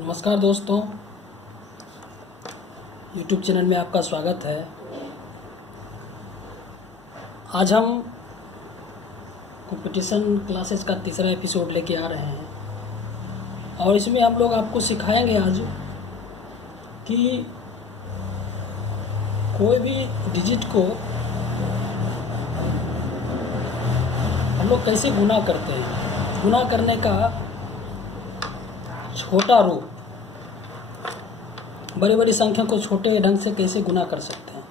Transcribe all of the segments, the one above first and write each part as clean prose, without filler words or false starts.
नमस्कार दोस्तों, YouTube channel में आपका स्वागत है। आज हम कंपटीशन क्लासेस का तीसरा एपिसोड लेके आ रहे हैं और इसमें हम लोग आपको सिखाएंगे आज कि कोई भी डिजिट को हम लोग कैसे गुना करते हैं। गुना करने का छोटा रूप, बड़ी बड़ी संख्या को छोटे ढंग से कैसे गुना कर सकते हैं,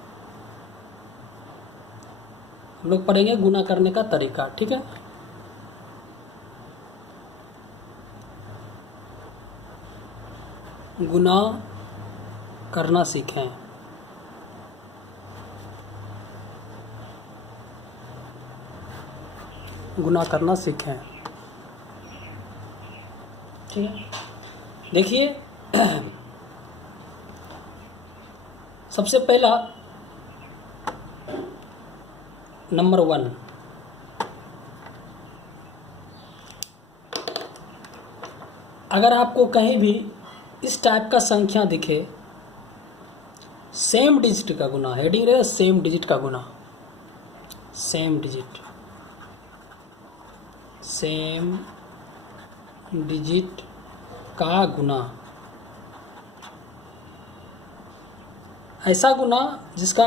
हम लोग पढ़ेंगे गुना करने का तरीका। ठीक है, गुना करना सीखें। गुना करना सीखें। ठीक है, देखिए सबसे पहला नंबर 1। अगर आपको कहीं भी इस टाइप का संख्या दिखे, सेम डिजिट का गुना, हेडिंग रहेगा सेम डिजिट का गुना, सेम डिजिट, सेम डिजिट का गुना, ऐसा गुना जिसका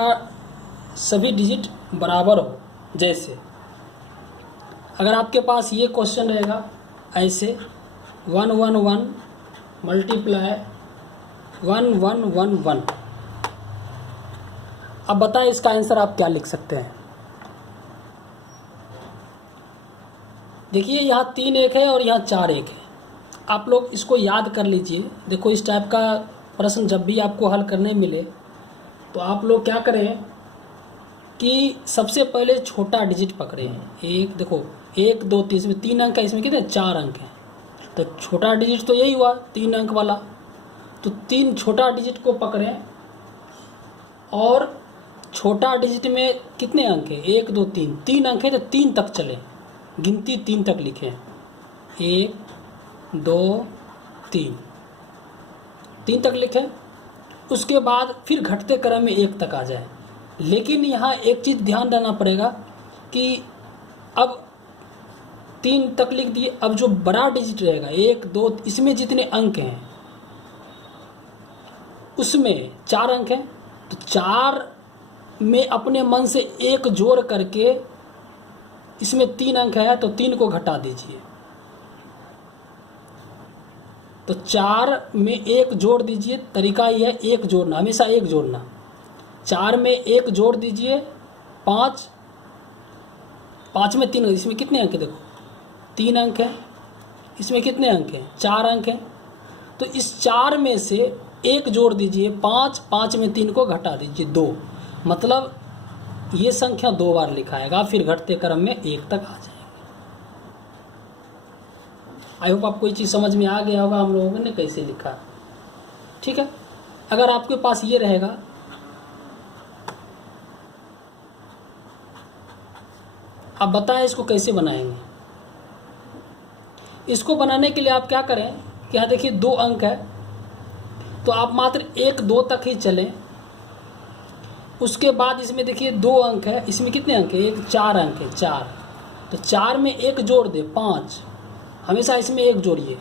सभी डिजिट बराबर हो। जैसे अगर आपके पास ये क्वेश्चन रहेगा ऐसे 111 मल्टीप्लाई 1111, अब बताएं इसका आंसर आप क्या लिख सकते हैं। देखिए यहाँ 3 1 है और यहाँ 4 1 है। आप लोग इसको याद कर लीजिए। देखो इस टाइप का प्रश्न जब भी आपको हल करने मिले तो आप लोग क्या करें कि सबसे पहले छोटा डिजिट पकड़े हैं। एक देखो 1 2 3, इसमें 3 अंक है, इसमें कितने 4 अंक हैं, तो छोटा डिजिट तो यही हुआ 3 अंक वाला। तो 3 छोटा डिजिट को पकड़ें और छोटा डिजिट में कितने अंक है 1 2 3, 3 अंक है तो 3 तक चलें, गिनती 3 तक लिखें। 1 2 3, 3 तक लिखें। उसके बाद फिर घटते क्रम में 1 तक आ जाए। लेकिन यहाँ एक चीज़ ध्यान देना पड़ेगा कि अब 3 तक लिख दिए, अब जो बड़ा डिजिट रहेगा 1 2, इसमें जितने अंक हैं उसमें 4 अंक हैं, तो 4 में अपने मन से 1 जोड़ करके इसमें 3 अंक है तो 3 को घटा दीजिए। तो 4 में 1 जोड़ दीजिए। तरीका यह है 1 जोड़ना, हमेशा 1 जोड़ना। 4 में 1 जोड़ दीजिए 5, 5 में 3, इसमें कितने अंक है देखो 3 अंक है, इसमें कितने अंक हैं 4 अंक हैं। तो इस 4 में से 1 जोड़ दीजिए 5, 5 में 3 को घटा दीजिए 2, मतलब ये संख्या 2 बार लिखाएगा, फिर घटते क्रम में 1 तक आ जाएगा। आई होप आपको ये चीज़ समझ में आ गया होगा हम लोगों ने कैसे लिखा। ठीक है, अगर आपके पास ये रहेगा अब बताएं इसको कैसे बनाएंगे। इसको बनाने के लिए आप क्या करें कि यहाँ देखिए 2 अंक है तो आप मात्र 1 2 तक ही चलें। उसके बाद इसमें देखिए 2 अंक है, इसमें कितने अंक है 1 4 अंक है 4, तो 4 में 1 जोड़ दे 5, हमेशा इसमें 1 जोड़िए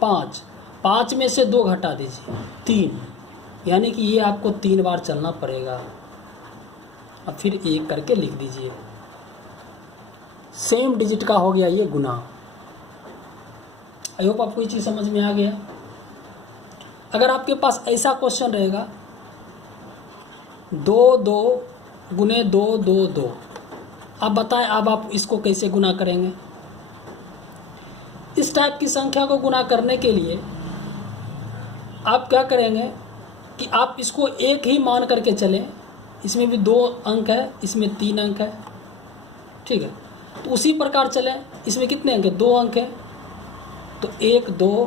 5, 5 में से 2 घटा दीजिए 3, यानी कि ये आपको 3 बार चलना पड़ेगा। अब फिर 1 करके लिख दीजिए। सेम डिजिट का हो गया ये गुना। आई होप आपको ये चीज़ समझ में आ गया। अगर आपके पास ऐसा क्वेश्चन रहेगा 2 2 गुने 2 2 2, अब बताएं अब आप इसको कैसे गुना करेंगे। इस टाइप की संख्या को गुना करने के लिए आप क्या करेंगे कि आप इसको 1 ही मान करके चलें। इसमें भी 2 अंक है, इसमें 3 अंक है, ठीक है, तो उसी प्रकार चलें। इसमें कितने अंक है 2 अंक है, तो 1 2,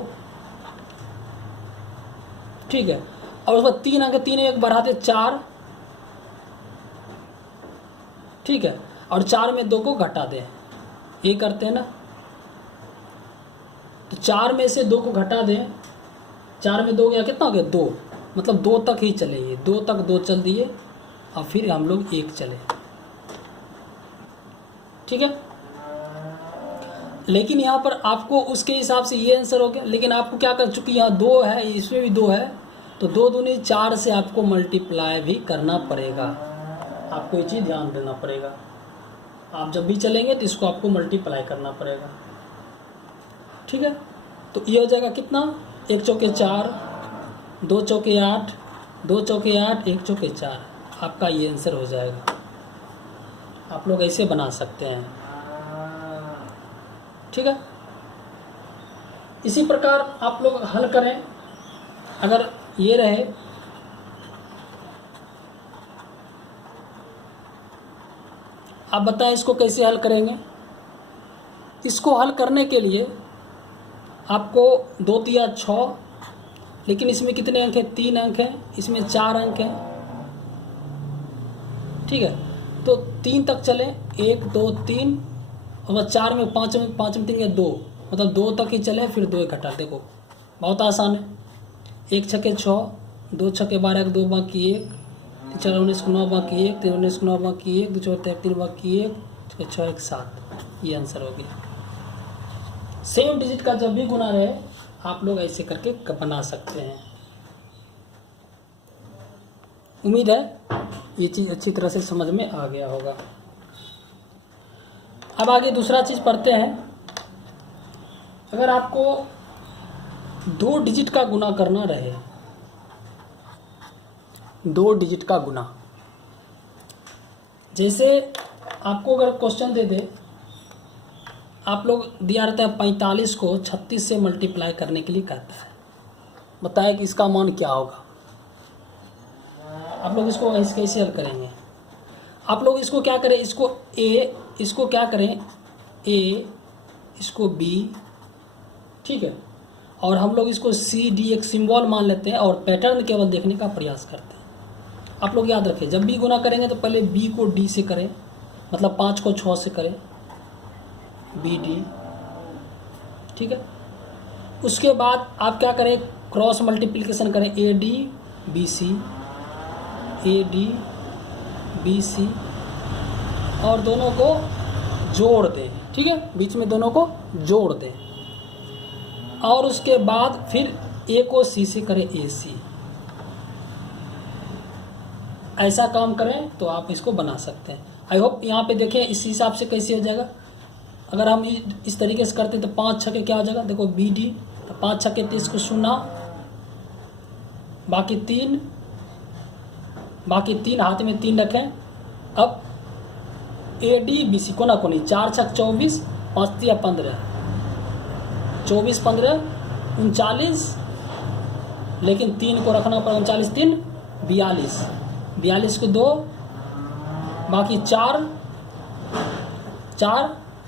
ठीक है, और उसके बाद 3 अंक, 3 1 बढ़ाते 4, ठीक है, और 4 में 2 को घटा दें, ये करते हैं ना। तो 4 में से 2 को घटा दें 4 में 2 गया, कितना हो गया 2, मतलब 2 तक ही चले, ये 2 तक 2 चल दिए और फिर हम लोग 1 चले, ठीक है। लेकिन यहाँ पर आपको उसके हिसाब से ये आंसर हो गया, लेकिन आपको क्या कर, चुकी यहाँ 2 है, इसमें भी 2 है, तो 2 दूनी 4 से आपको मल्टीप्लाई भी करना पड़ेगा। आपको ये चीज़ ध्यान देना पड़ेगा, आप जब भी चलेंगे तो इसको आपको मल्टीप्लाई करना पड़ेगा, ठीक है। तो ये हो जाएगा कितना, 1 चौके 4, 2 चौके 8, 2 चौके 8, 1 चौके 4, आपका ये आंसर हो जाएगा। आप लोग ऐसे बना सकते हैं, ठीक है। इसी प्रकार आप लोग हल करें, अगर ये रहे, आप बताएं इसको कैसे हल करेंगे। इसको हल करने के लिए आपको 2 दिया 6, लेकिन इसमें कितने अंक हैं, 3 अंक हैं, इसमें 4 अंक हैं, ठीक है। तो 3 तक चले, 1 2 3, और 4 में 5 में 3 या 2, मतलब 2 तक ही चले, फिर 2 घटा, देखो बहुत आसान है। 1 छक्के 6, 2 छक्के 12, 2 बाकी 1, 4 19 9 बाकी 1, 3 19 9 बाकी 1, 2 4 3 बाकी 1, 6 1 7, ये आंसर हो गया। सेम डिजिट का जब भी गुना रहे आप लोग ऐसे करके बना सकते हैं। उम्मीद है ये चीज़ अच्छी तरह से समझ में आ गया होगा। अब आगे दूसरा चीज़ पढ़ते हैं। अगर आपको 2 डिजिट का गुना करना रहे, 2 डिजिट का गुना, जैसे आपको अगर क्वेश्चन दे दे, आप लोग दिया रहता है 45 को 36 से मल्टीप्लाई करने के लिए कहता है, बताए कि इसका मान क्या होगा। आप लोग इसको कैसे हल करेंगे। आप लोग इसको क्या करें, इसको ए, इसको क्या करें ए, इसको बी, ठीक है, और हम लोग इसको सी डी एक सिंबल मान लेते हैं और पैटर्न केवल देखने का प्रयास करते हैं। आप लोग याद रखें, जब भी गुना करेंगे तो पहले बी को डी से करें, मतलब 5 को 6 से करें, बी डी, ठीक है। उसके बाद आप क्या करें, क्रॉस मल्टीप्लिकेशन करें, A D B C, A D B C, और दोनों को जोड़ दें, ठीक है, बीच में दोनों को जोड़ दें, और उसके बाद फिर ए को सी से करें, ए सी। ऐसा काम करें तो आप इसको बना सकते हैं। आई होप यहाँ पे देखें इस हिसाब से कैसे हो जाएगा। अगर हम इस तरीके से करते तो 5 छक्के क्या हो जाएगा, देखो बी डी, तो 5 छक्के 30 को 0, बाकी 3 हाथ में 3 रखें। अब ए डी बी सी कोना कोनी, 4 छक 24, 5 तिया 15, 24 15 39, लेकिन 3 को रखना पड़ा, 39 3 42, 42 को 2, बाकी 4,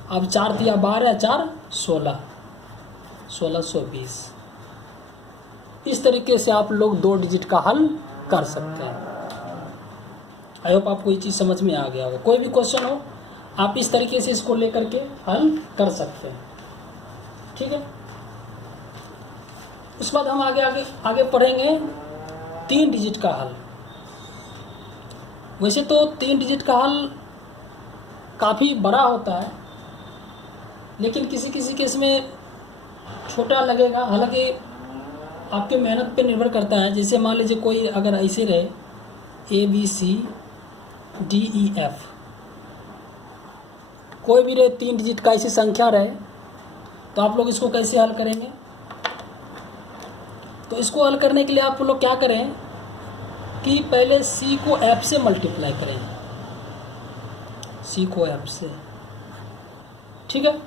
अब 4 तिया 12, 4 16, 1620। इस तरीके से आप लोग 2 डिजिट का हल कर सकते हैं। आई होप आपको ये चीज़ समझ में आ गया होगा। कोई भी क्वेश्चन हो आप इस तरीके से इसको लेकर के हल कर सकते हैं, ठीक है। उसके बाद हम आगे पढ़ेंगे 3 डिजिट का हल। वैसे तो 3 डिजिट का हल काफ़ी बड़ा होता है, लेकिन किसी किसी केस में छोटा लगेगा, हालांकि आपके मेहनत पे निर्भर करता है। जैसे मान लीजिए कोई अगर ऐसे रहे A B C D E F, कोई भी रहे 3 डिजिट का ऐसी संख्या रहे, तो आप लोग इसको कैसे हल करेंगे। तो इसको हल करने के लिए आप लोग क्या करें कि पहले सी को एफ से मल्टीप्लाई करें, सी को एफ से, ठीक है।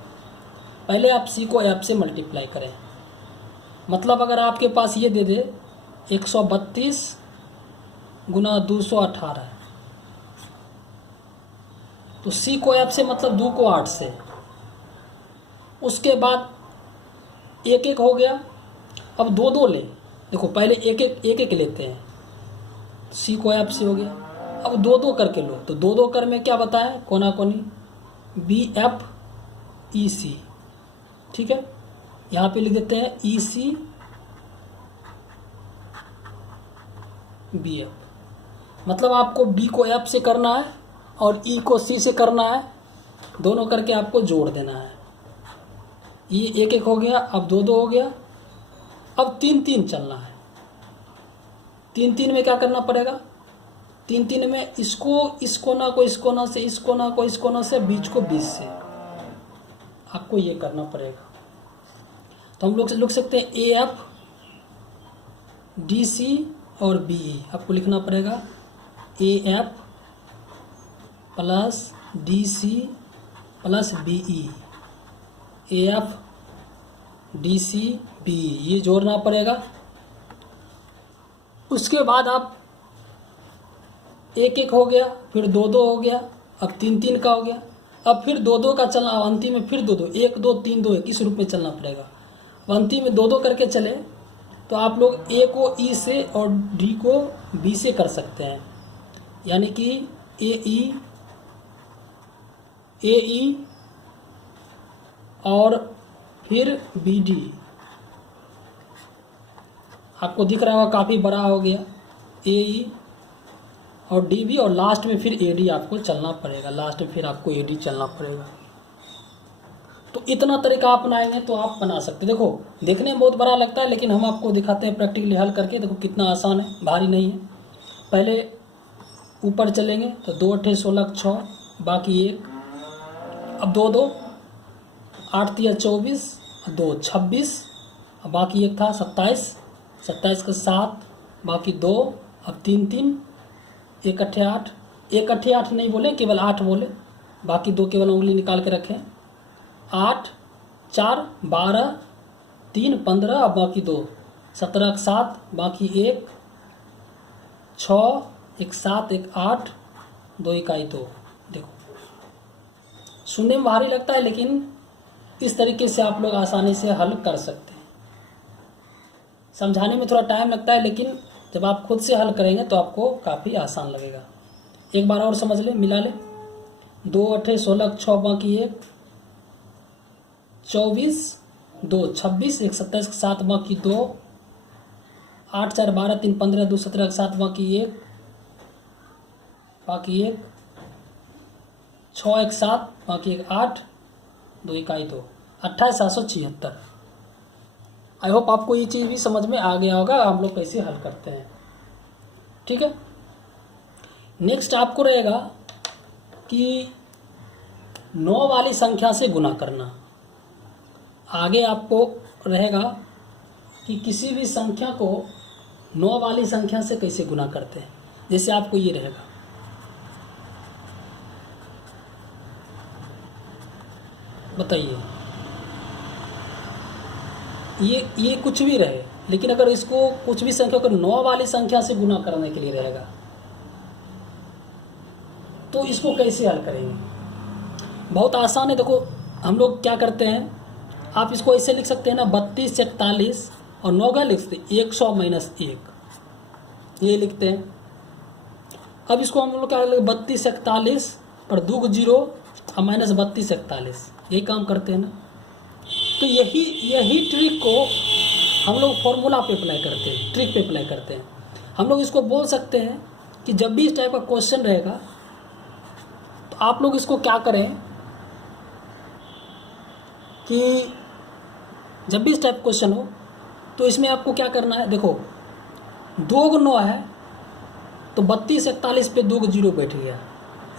पहले आप सी को एफ से मल्टीप्लाई करें, मतलब अगर आपके पास ये दे दे 132 गुना 218, तो सी को एफ से मतलब 2 को 8 से। उसके बाद 1 1 हो गया, अब 2 2 ले, देखो पहले 1 1 लेते हैं, सी को एफ से हो गया। अब 2 2 करके लो, तो 2 2 कर में क्या बताएं, कोना कोनी बी एफ ई सी, ठीक है। यहाँ पे लिख देते हैं ई सी बी एफ। मतलब आपको बी को एफ से करना है और ई को सी से करना है, दोनों करके आपको जोड़ देना है। ये एक एक हो गया, अब दो दो हो गया, अब तीन तीन चलना है। तीन तीन में क्या करना पड़ेगा, तीन तीन में इसको इस कोना को इस कोना से, इस कोना को इस कोना से, बीच को बीच से आपको ये करना पड़ेगा। तो हम लोग लिख सकते हैं ए एफ डी सी और बी ई। आपको लिखना पड़ेगा A F plus D C plus B E, A F D C B E, ये जोड़ना पड़ेगा। उसके बाद आप एक एक हो गया, फिर दो दो हो गया, अब तीन तीन का हो गया, अब फिर दो दो का चलना, अंतिम में फिर दो दो, एक दो तीन दो एक, इस रूप में चलना पड़ेगा। अंतिम में दो दो करके चले तो आप लोग ए को ई से और डी को बी से कर सकते हैं, यानी कि ए ई और फिर बी डी। आपको दिख रहा होगा काफ़ी बड़ा हो गया, ए ई और डी बी, और लास्ट में फिर ए डी आपको चलना पड़ेगा, लास्ट में फिर आपको ए डी चलना पड़ेगा। तो इतना तरीका आप अपनाएंगे तो आप बना सकते। देखो देखने में बहुत बड़ा लगता है, लेकिन हम आपको दिखाते हैं प्रैक्टिकली हल करके। देखो कितना आसान है, भारी नहीं है। पहले ऊपर चलेंगे तो 2 8 16 6, बाकी 1, अब 2 2, 8 3 24, 2 26, अब बाकी 1 था 27, 27 का 7, बाकी 2, अब 3 3, 1 8 8, 1 8 8 नहीं बोले, केवल 8 बोले, बाकी 2 केवल उंगली निकाल के रखें। 8 4 12 3 15, अब बाकी 2, 17 7, बाकी 1 6, 1 7 1 8, 2 इकाई 2। देखो सुनने में भारी लगता है, लेकिन इस तरीके से आप लोग आसानी से हल कर सकते हैं। समझाने में थोड़ा टाइम लगता है, लेकिन जब आप खुद से हल करेंगे तो आपको काफ़ी आसान लगेगा। एक बार और समझ ले, मिला ले। 2 8 16 6, बाकी 1 24, 2 26, 1 27 7, बाकी 2, 8 4 12 3 15, 2 17 7, बाकी 1, बाकी 1 6 1 7, बाकी 1 8, 2 इकाई 2, 28 776। आई होप आपको ये चीज़ भी समझ में आ गया होगा हम लोग कैसे हल करते हैं। ठीक है, नेक्स्ट आपको रहेगा कि 9 वाली संख्या से गुना करना। आगे आपको रहेगा कि किसी भी संख्या को 9 वाली संख्या से कैसे गुना करते हैं। जैसे आपको ये रहेगा, बताइए, ये कुछ भी रहे, लेकिन अगर इसको कुछ भी संख्या को 9 वाली संख्या से गुना करने के लिए रहेगा तो इसको कैसे हल करेंगे। बहुत आसान है। देखो हम लोग क्या करते हैं, आप इसको ऐसे लिख सकते हैं ना, 32 41 और 9 का लिख सकते 100 - 1, ये लिखते हैं। अब इसको हम लोग क्या, 32 41 और 2 0 और -32 41, यही काम करते हैं ना। तो यही ट्रिक को हम लोग फॉर्मूला पे अप्लाई करते हैं, ट्रिक पे अप्लाई करते हैं। हम लोग इसको बोल सकते हैं कि जब भी इस टाइप का क्वेश्चन रहेगा तो आप लोग इसको क्या करें कि जब भी इस टाइप क्वेश्चन हो तो इसमें आपको क्या करना है। देखो 2 9 है तो 32 41 पे 2 0 बैठ गया,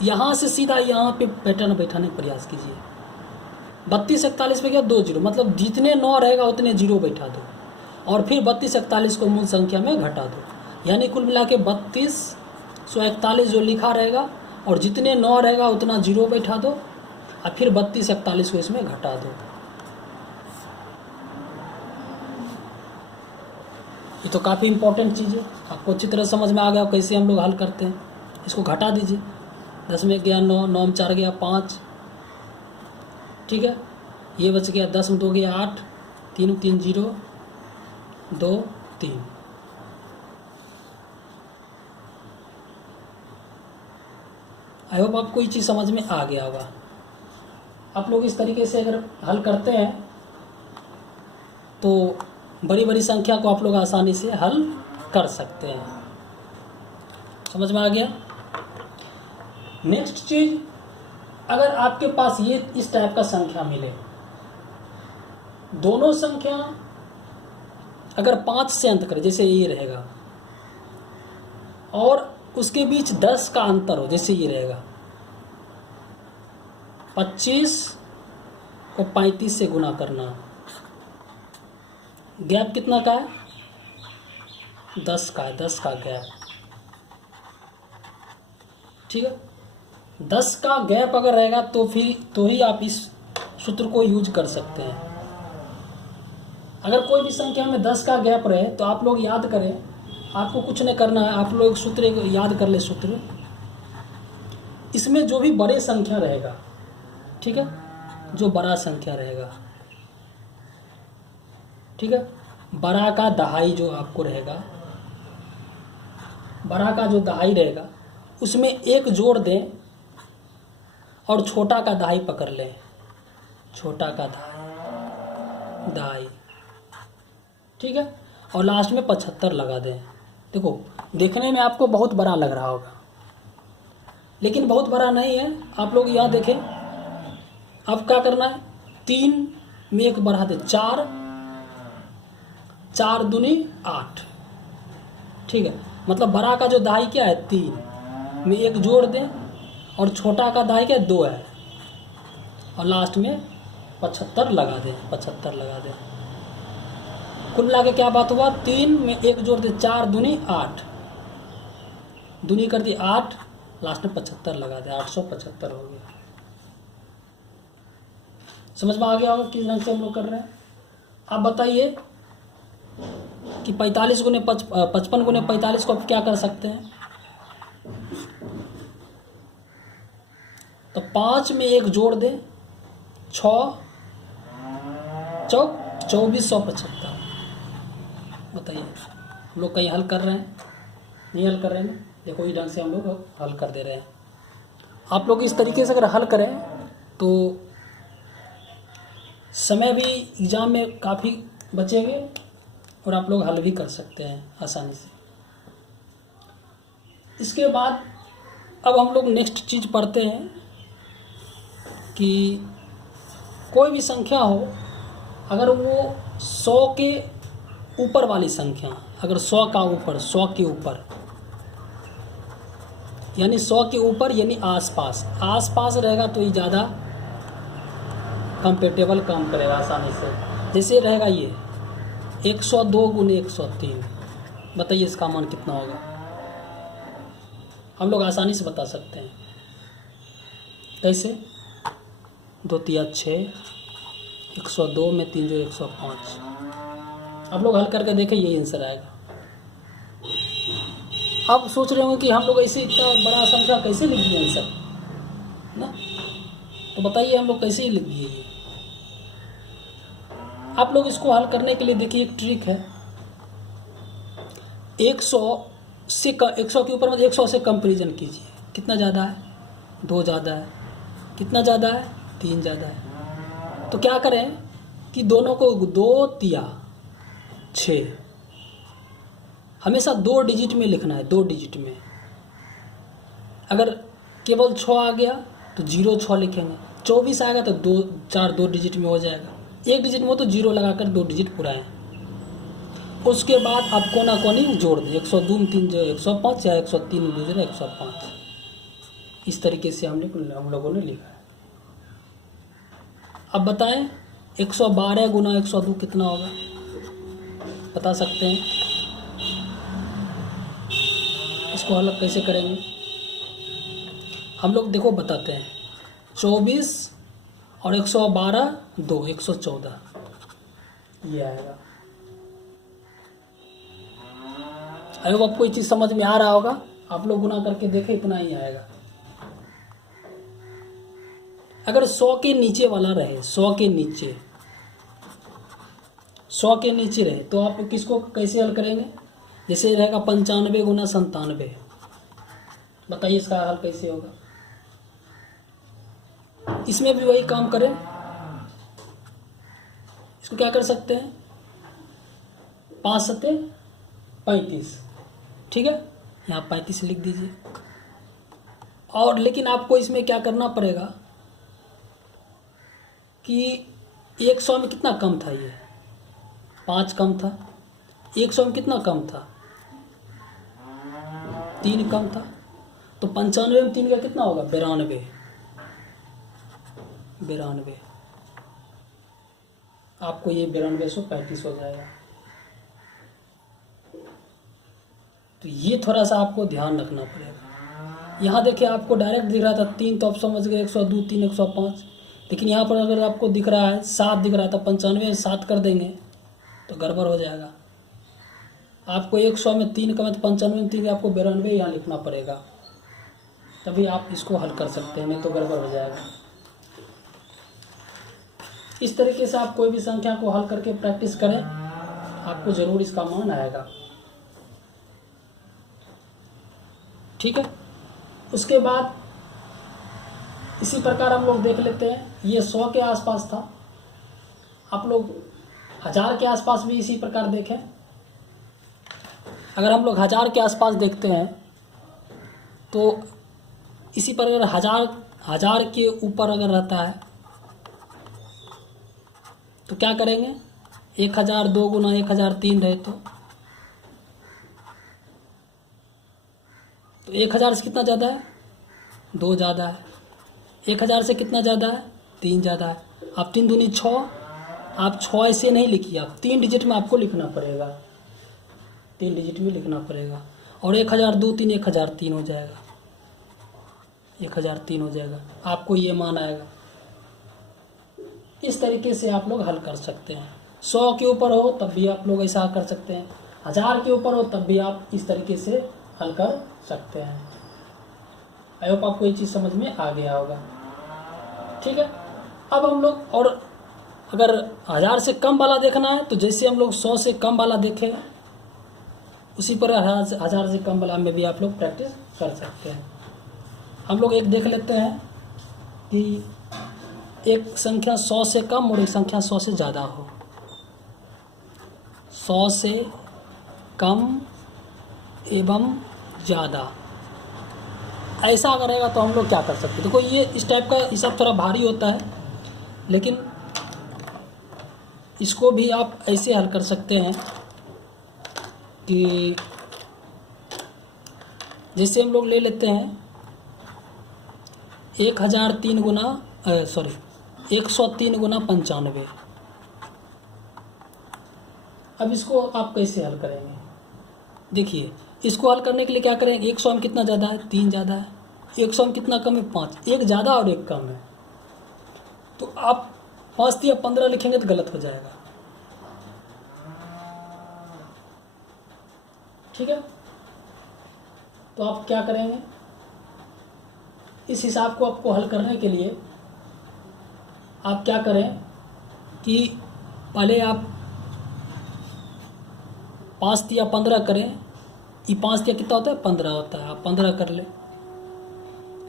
यहाँ से सीधा यहाँ पे पैटर्न बैठाने का प्रयास कीजिए। 32 41 पे क्या 2 0, मतलब जितने 9 रहेगा उतने 0 बैठा दो, और फिर 32 41 को मूल संख्या में घटा दो, यानी कुल मिला के 32 141 जो लिखा रहेगा, और जितने 9 रहेगा उतना 0 बैठा दो, और फिर 32 41 को इसमें घटा दो। ये तो काफ़ी इंपॉर्टेंट चीज़ है, आपको अच्छी तरह समझ में आ गया कैसे हम लोग हल करते हैं। इसको घटा दीजिए, 10 में गया 9, 9 में 4 गया 5, ठीक है, ये बच गया 10 में 2 गया 8, 3 में 3 0, 2 3। आई होप आपको ये चीज़ समझ में आ गया होगा। आप लोग इस तरीके से अगर हल करते हैं तो बड़ी बड़ी संख्या को आप लोग आसानी से हल कर सकते हैं। समझ में आ गया। नेक्स्ट चीज, अगर आपके पास ये इस टाइप का संख्या मिले, दोनों संख्या अगर 5 से अंत करे, जैसे ये रहेगा, और उसके बीच 10 का अंतर हो, जैसे ये रहेगा, 25 को 35 से गुना करना, गैप कितना का है? 10 का है, 10 का गैप। ठीक है, 10 का गैप अगर रहेगा तो फिर तो ही आप इस सूत्र को यूज कर सकते हैं। अगर कोई भी संख्या में 10 का गैप रहे तो आप लोग याद करें, आपको कुछ नहीं करना है, आप लोग सूत्र याद कर ले। सूत्र, इसमें जो भी बड़े संख्या रहेगा, ठीक है, जो बड़ा संख्या रहेगा, ठीक है, बड़ा का दहाई जो आपको रहेगा, बड़ा का जो दहाई रहेगा उसमें 1 जोड़ दें और छोटा का दहाई पकड़ लें, छोटा का दहाई, ठीक है, और लास्ट में 75 लगा दें। देखो, देखने में आपको बहुत बड़ा लग रहा होगा, लेकिन बहुत बड़ा नहीं है। आप लोग यहाँ देखें, अब क्या करना है, 3 में 1 बढ़ा दे, 4, 4 दूनी 8, ठीक है, मतलब बड़ा का जो दहाई क्या है 3 में 1 जोड़ दें और छोटा का दहाई क्या 2 है, और लास्ट में 75 लगा दें, 75 लगा दें। कुल मिला के क्या बात हुआ, 3 में 1 जोड़ दे, 4 दूनी 8, दूनी कर दी 8, लास्ट में 75 लगा दे, 875 हो गया। समझ में आ गया होगा किस ढंग से हम लोग कर रहे हैं। आप बताइए कि 45 गुने 55 गुने 45 को आप क्या कर सकते हैं। तो 5 में 1 जोड़ दें, 6 चौक 2475। बताइए, हम लोग कहीं हल कर रहे हैं? नहीं हल कर रहे हैं। देखो, इस ढंग से हम लोग हल कर दे रहे हैं। आप लोग इस तरीके से अगर हल करें तो समय भी एग्ज़ाम में काफ़ी बचेंगे और आप लोग हल भी कर सकते हैं आसानी से। इसके बाद अब हम लोग नेक्स्ट चीज़ पढ़ते हैं कि कोई भी संख्या हो, अगर वो 100 के ऊपर वाली संख्या, अगर 100 का ऊपर, 100 के ऊपर, यानी 100 के ऊपर यानी आसपास, आसपास रहेगा तो ये ज़्यादा कंपेटेबल काम करेगा आसानी से। जैसे रहेगा ये 102 गुने 103, बताइए इसका मान कितना होगा। हम लोग आसानी से बता सकते हैं। कैसे? 2 तिया 6, 102 में 3 जो 105। आप लोग हल करके देखें, यही आंसर आएगा। आप सोच रहे होंगे कि हम लोग ऐसे इतना बड़ा संख्या कैसे लिख दिए आंसर ना, तो बताइए हम लोग कैसे ही लिख दिए ये। आप लोग इसको हल करने के लिए देखिए, एक ट्रिक है। 100 के ऊपर मतलब 100 से कंपेरिजन कीजिए। कितना ज़्यादा है? 2 ज़्यादा है। कितना ज़्यादा है? 3 ज़्यादा है। तो क्या करें कि दोनों को 2 तिया 6 हमेशा 2 डिजिट में लिखना है, 2 डिजिट में। अगर केवल 6 आ गया तो 0 6 लिखेंगे, 24 आएगा तो 2 4 2 डिजिट में हो जाएगा। 1 डिजिट में हो तो 0 लगाकर 2 डिजिट पूरा है। उसके बाद आप कोना कोनी जोड़ दें, 102 में 3 जो 105 या 103 में 2 जो 105। इस तरीके से हम लोगों ने लिखा है। अब बताएं 112 गुना 102 कितना होगा, बता सकते हैं? इसको हल कैसे करेंगे हम लोग? देखो बताते हैं। 24 और 112 2 114 ये आएगा। आई होप आपको ये चीज़ समझ में आ रहा होगा। आप लोग गुना करके देखें, इतना ही आएगा। अगर 100 के नीचे वाला रहे, 100 के नीचे, 100 के नीचे रहे तो आप किसको कैसे हल करेंगे? जैसे रहेगा 95 गुना 97। बताइए इसका हल कैसे होगा? इसमें भी वही काम करें। इसको क्या कर सकते हैं? 5 सत्ते 35, ठीक है। यहाँ 35 लिख दीजिए। और लेकिन आपको इसमें क्या करना पड़ेगा कि 100 में कितना कम था, ये 5 कम था, 100 में कितना कम था, 3 कम था, तो 95 में 3 का कितना होगा, 92। आपको ये 9235 हो जाएगा। तो ये थोड़ा सा आपको ध्यान रखना पड़ेगा। यहाँ देखिए आपको डायरेक्ट दिख रहा था 3, तो आप समझ गए 102, 3, 105। लेकिन यहाँ पर अगर आपको दिख रहा है 7 दिख रहा था, 95 7 कर देंगे तो गड़बड़ हो जाएगा। आपको 100 में 3 का मतलब 95 में 3 आपको 92 यहाँ लिखना पड़ेगा, तभी आप इसको हल कर सकते हैं, नहीं तो गड़बड़ हो जाएगा। इस तरीके से आप कोई भी संख्या को हल करके प्रैक्टिस करें, आपको ज़रूर इसका मान आएगा। ठीक है। उसके बाद इसी प्रकार हम लोग देख लेते हैं, ये 100 के आसपास था, आप लोग 1000 के आसपास भी इसी प्रकार देखें। अगर हम लोग 1000 के आसपास देखते हैं तो इसी प्रकार 1000 के ऊपर अगर रहता है तो क्या करेंगे, 1000 2 गुना 1000 3 रहे तो 1000 से कितना ज़्यादा है, 2 ज़्यादा है। 1000 से कितना ज़्यादा है, 3 ज़्यादा है। आप 3 दूनी 6, आप 6 ऐसे नहीं लिखिए, आप 3 डिजिट में आपको लिखना पड़ेगा, 3 डिजिट में लिखना पड़ेगा। और 1000 2 3 1003 हो जाएगा, 1003 हो जाएगा, आपको ये मान आएगा। इस तरीके से आप लोग हल कर सकते हैं। 100 के ऊपर हो तब भी आप लोग ऐसा कर सकते हैं, 1000 के ऊपर हो तब भी आप इस तरीके से हल कर सकते हैं। आई होप आपको ये चीज़ समझ में आ गया होगा। ठीक है। अब हम लोग, और अगर 1000 से कम वाला देखना है तो जैसे हम लोग 100 से कम वाला देखें, उसी पर 1000 से कम वाला में भी आप लोग प्रैक्टिस कर सकते हैं। हम लोग एक देख लेते हैं कि एक संख्या 100 से कम और एक संख्या 100 से ज़्यादा हो। 100 से कम एवं ज़्यादा ऐसा अगर रहेगा तो हम लोग क्या कर सकते हैं। देखो ये इस टाइप का हिसाब थोड़ा भारी होता है, लेकिन इसको भी आप ऐसे हल कर सकते हैं कि जैसे हम लोग ले लेते हैं 1003 गुना 103 गुना 95। अब इसको आप कैसे हल करेंगे, देखिए इसको हल करने के लिए क्या करेंगे, 100 में कितना ज़्यादा है, 3 ज़्यादा है, 100 में कितना कम है, 5, एक ज़्यादा और एक कम है, तो आप 5 या 15 लिखेंगे तो गलत हो जाएगा। ठीक है। तो आप क्या करेंगे, इस हिसाब को आपको हल करने के लिए आप क्या करें कि पहले आप 5 या 15 करें। ये 5 या कितना होता है, 15 होता है, आप 15 कर ले।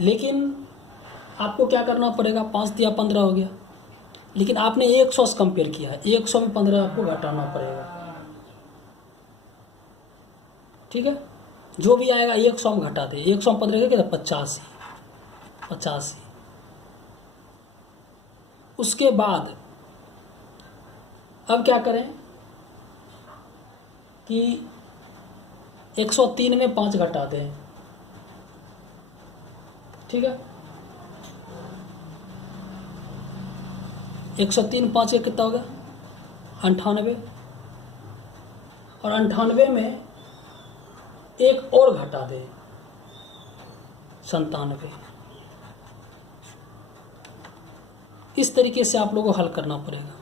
लेकिन आपको क्या करना पड़ेगा, 5 या 15 हो गया, लेकिन आपने 100 से कंपेयर किया है, 100 में 15 आपको घटाना पड़ेगा। ठीक है। जो भी आएगा 100 में घटा दे, 100 में 15 क्या, 85। उसके बाद अब क्या करें कि 103 में 5 घटा दें। ठीक है। 103 5 का कितना हो गया, 98। और 98 में एक और घटा दें, 97। इस तरीके से आप लोगों को हल करना पड़ेगा।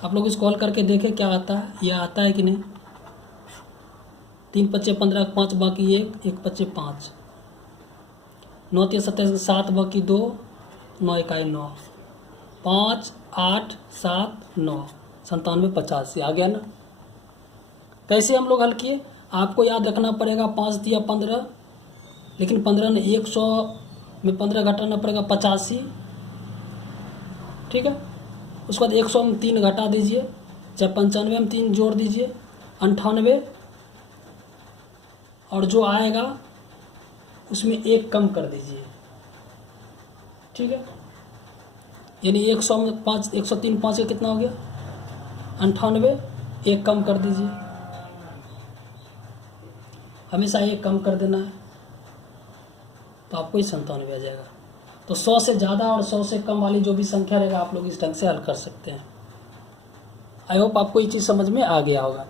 आप लोग इसको हल करके देखें क्या आता है, यह आता है कि नहीं। 3 5 15 5 बाकी 1 1 5 5, 9 3 27 7 बाकी 2 9 1 9, 5 8 7 9 97 85 आ गया ना। कैसे हम लोग हल किए, आपको याद रखना पड़ेगा 5 या 15, लेकिन 15 ने 100 में 15 घटाना पड़ेगा 85। ठीक है। उसके बाद 100 में 3 घटा दीजिए, चाहे 95 में 3 जोड़ दीजिए, 98। और जो आएगा उसमें एक कम कर दीजिए, ठीक है। यानी 100 में 5, 103 5 का कितना हो गया 98, एक कम कर दीजिए, हमेशा एक कम कर देना है, तो आपको ही 97 आ जाएगा। तो 100 से ज़्यादा और 100 से कम वाली जो भी संख्या रहेगा आप लोग इस ढंग से हल कर सकते हैं। आई होप आपको ये चीज़ समझ में आ गया होगा।